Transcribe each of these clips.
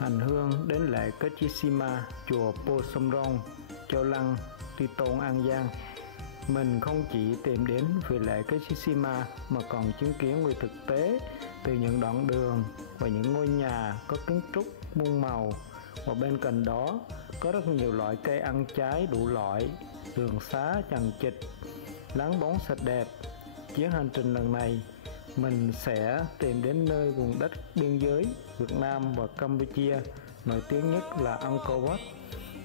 hành hương đến lễ Kechisima, chùa Po Samron, Châu Lăng, Tuy Tôn, An Giang. Mình không chỉ tìm đến vì lễ Kechisima mà còn chứng kiến người thực tế từ những đoạn đường và những ngôi nhà có kiến trúc muôn màu, và bên cạnh đó có rất nhiều loại cây ăn trái đủ loại, đường xá chằng chịt, láng bóng sạch đẹp. Chuyến hành trình lần này mình sẽ tìm đến nơi vùng đất biên giới Việt Nam và Campuchia nổi tiếng nhất là Angkor Wat.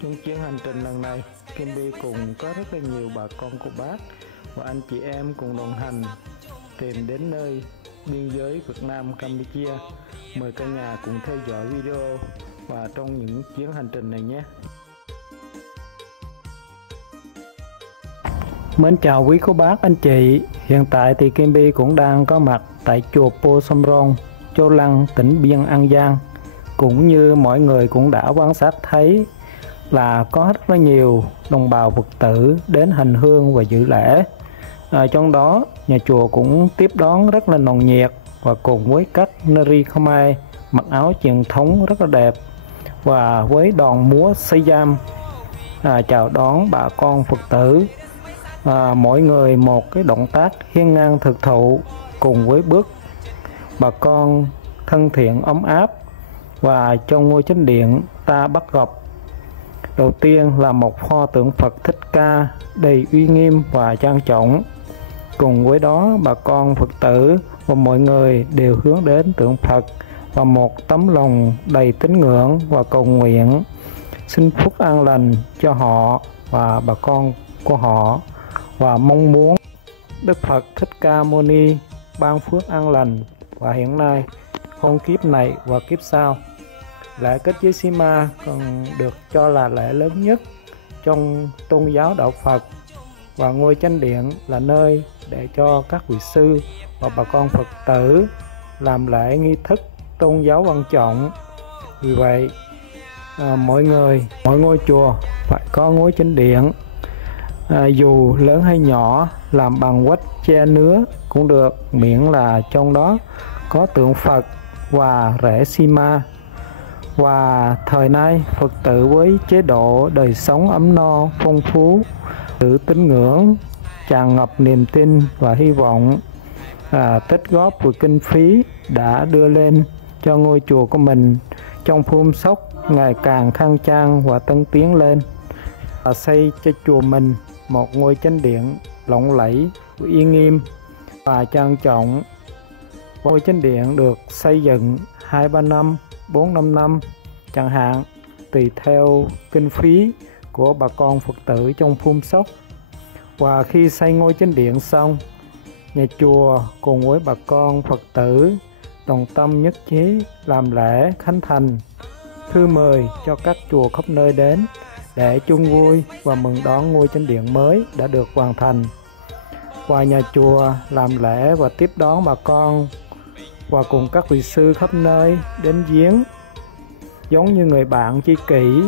Trong chuyến hành trình lần này, Kimby cùng có rất là nhiều bà con của bác và anh chị em cùng đồng hành tìm đến nơi biên giới Việt Nam Campuchia. Mời cả nhà cùng theo dõi video và trong những chuyến hành trình này nhé. Mến chào quý cô bác anh chị. Hiện tại thì Kimby cũng đang có mặt tại chùa Po Samron, Châu Lăng, tỉnh Biên An Giang. Cũng như mọi người cũng đã quan sát thấy là có rất là nhiều đồng bào Phật tử đến hành hương và dự lễ. Trong đó nhà chùa cũng tiếp đón rất là nồng nhiệt, và cùng với các Nari Khmer mặc áo truyền thống rất là đẹp và với đoàn múa Sayam chào đón bà con Phật tử. Mỗi người một cái động tác hiên ngang thực thụ cùng với bước bà con thân thiện ấm áp. Và trong ngôi chánh điện ta bắt gặp đầu tiên là một pho tượng Phật Thích Ca đầy uy nghiêm và trang trọng. Cùng với đó bà con Phật tử và mọi người đều hướng đến tượng Phật và một tấm lòng đầy tín ngưỡng và cầu nguyện xin phúc an lành cho họ và bà con của họ, và mong muốn Đức Phật Thích Ca Mâu Ni ban phước an lành và hiện nay không kiếp này và kiếp sau. Lễ Kechisima còn được cho là lễ lớn nhất trong tôn giáo đạo Phật, và ngôi chánh điện là nơi để cho các vị sư và bà con Phật tử làm lễ nghi thức tôn giáo quan trọng. Vì vậy mỗi ngôi chùa phải có ngôi chánh điện, dù lớn hay nhỏ, làm bằng quách tre nứa cũng được, miễn là trong đó có tượng Phật và rễ xi ma. Và thời nay Phật tử với chế độ đời sống ấm no phong phú, tự tín ngưỡng tràn ngập niềm tin và hy vọng, tích góp của kinh phí đã đưa lên cho ngôi chùa của mình trong phun sóc ngày càng khang trang và tân tiến lên, và xây cho chùa mình một ngôi chánh điện lộng lẫy, uy nghiêm và trang trọng. Ngôi chánh điện được xây dựng 2-3 năm, 4-5 năm chẳng hạn, tùy theo kinh phí của bà con Phật tử trong phun sóc. Và khi xây ngôi chánh điện xong, nhà chùa cùng với bà con Phật tử đồng tâm nhất trí làm lễ khánh thành, thư mời cho các chùa khắp nơi đến để chung vui và mừng đón ngôi chánh điện mới đã được hoàn thành. Và nhà chùa làm lễ và tiếp đón bà con và cùng các vị sư khắp nơi đến viếng giống như người bạn tri kỷ.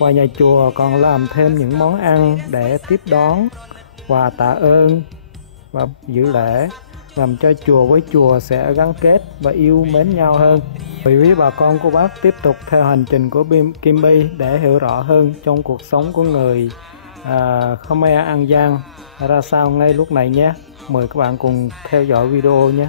Và nhà chùa còn làm thêm những món ăn để tiếp đón và tạ ơn và giữ lễ, làm cho chùa với chùa sẽ gắn kết và yêu mến nhau hơn. Vì quý bà con cô bác tiếp tục theo hành trình của Kimby để hiểu rõ hơn trong cuộc sống của người Khmer An Giang ra sao ngay lúc này nhé. Mời các bạn cùng theo dõi video nhé.